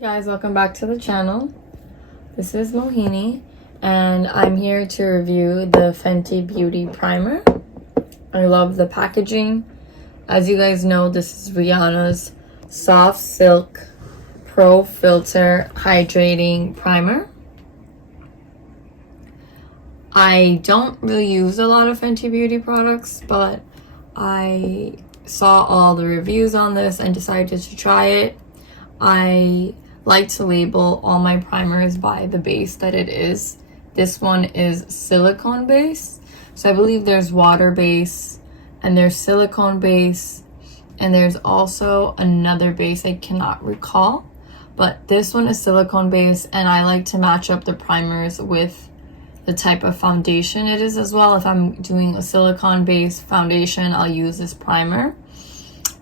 Guys, welcome back to the channel. This is Mohini and I'm here to review the Fenty Beauty primer. I love the packaging. As you guys know, this is Rihanna's Soft Silk Pro Filt'r Hydrating Primer. I don't really use a lot of Fenty Beauty products, but I saw all the reviews on this and decided to try it. I like to label all my primers by the base that it is. This one is silicone base. So I believe there's water base and there's silicone base and there's also another base I cannot recall. But this one is silicone base and I like to match up the primers with the type of foundation it is as well. If I'm doing a silicone based foundation, I'll use this primer.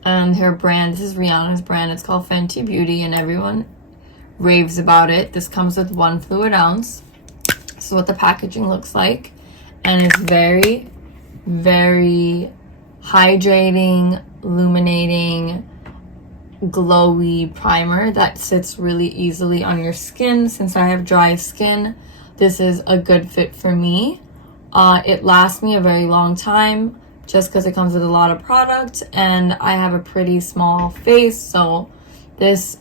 And her brand, this is Rihanna's brand, it's called Fenty Beauty and everyone raves about it. This comes with 1 fluid ounce. This is what the packaging looks like. And it's very, very hydrating, illuminating, glowy primer that sits really easily on your skin. Since I have dry skin, this is a good fit for me. It lasts me a very long time just because it comes with a lot of product and I have a pretty small face, so this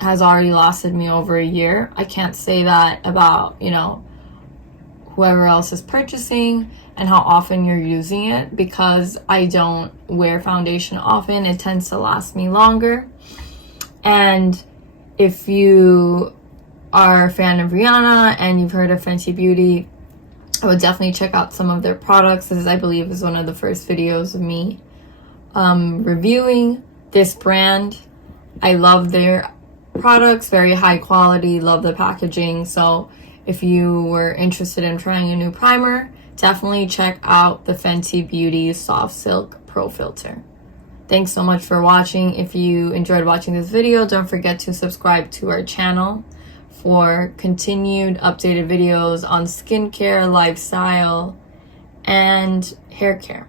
has already lasted me over a year. I can't say that about, you know, whoever else is purchasing and how often you're using it, because I don't wear foundation often. It tends to last me longer. And if you are a fan of Rihanna and you've heard of Fenty Beauty, I would definitely check out some of their products. This, I believe, is one of the first videos of me reviewing this brand. I love their products, very high quality, love the packaging. So if you were interested in trying a new primer, definitely check out the Fenty Beauty Soft Silk Pro Filt'r. Thanks so much for watching. If you enjoyed watching this video, don't forget to subscribe to our channel for continued updated videos on skincare, lifestyle, and hair care.